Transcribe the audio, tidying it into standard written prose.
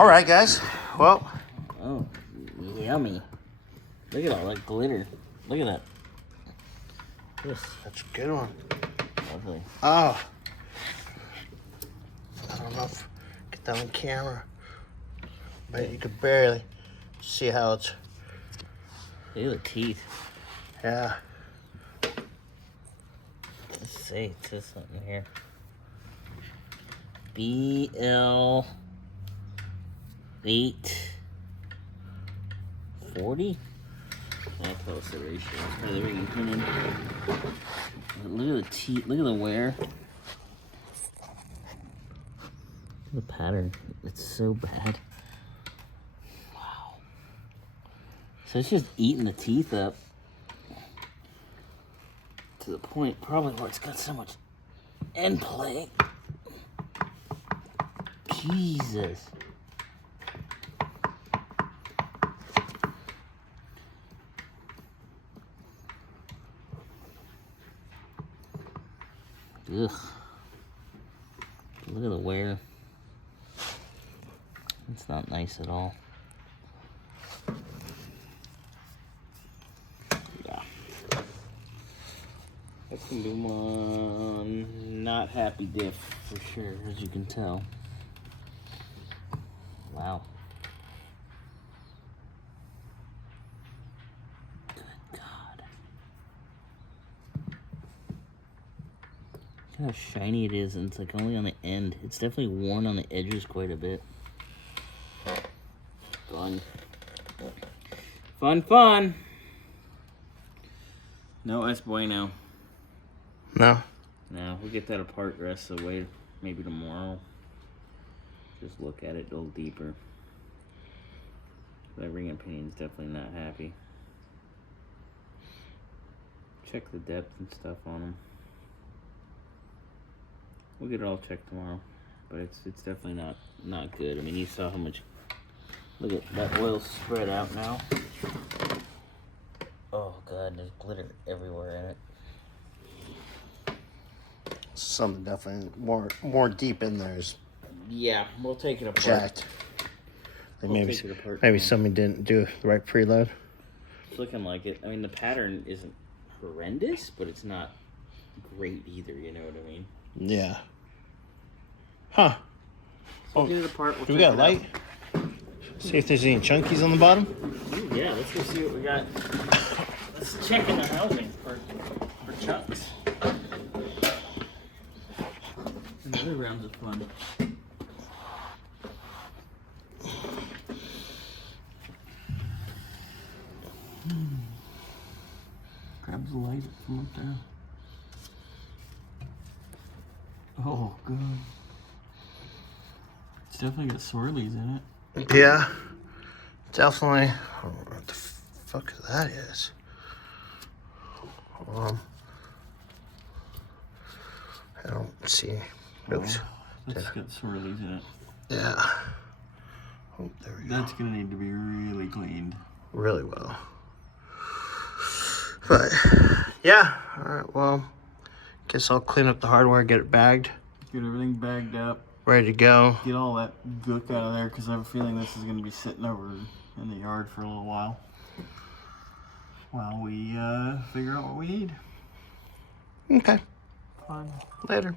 All right, guys. Well. Oh, yummy. Look at all that glitter. Look at that. Yes. That's a good one. Lovely. Oh. I don't know if get that on camera, but you could barely see how it's. Look at the teeth. Yeah. Let's see. It says something here. BL 840. Upholstery ratio. There we can come in. Look at the teeth. Look at the wear. The pattern. It's so bad. Wow. So it's just eating the teeth up to the point probably where it's got so much end play. Jesus. Ugh. Look at the wear. It's not nice at all. Yeah. That's gonna be one not happy diff for sure, as you can tell. Wow. Good God. Look how shiny it is, and it's like only on the end. It's definitely worn on the edges quite a bit. Fun. Fun, fun. No, that's bueno. No. No, we'll get that apart the rest of the way, maybe tomorrow. Just look at it a little deeper. That ring and pinion's definitely not happy. Check the depth and stuff on them. We'll get it all checked tomorrow, but it's definitely not good. I mean, you saw how much. Look at that oil spread out now. Oh God, there's glitter everywhere in it. Something definitely more deep in there is. Yeah, we'll take it apart. Jacked. We'll take it apart Maybe tomorrow. somebody didn't do the right preload. It's looking like it. I mean, the pattern isn't horrendous, but it's not great either. You know what I mean? Yeah. Huh. So get it apart. We'll Do we got a light? See if there's any chunkies on the bottom. Ooh, yeah, let's go see what we got. Let's check in the housing for chunks. Another rounds of fun. Grab the light from up there. Oh, good. It's definitely got swirlies in it. Yeah. Definitely. I don't know what the fuck that is. I don't see. Oops. That's got swirlies in it. Yeah. Oh, there we go. That's gonna need to be really cleaned. Really well. But yeah. All right. Well, guess I'll clean up the hardware, get it bagged, Get everything bagged up. ready to go. Get all that gook out of there, because I have a feeling this is gonna be sitting over in the yard for a little while we figure out what we need. Okay. Fun. Later.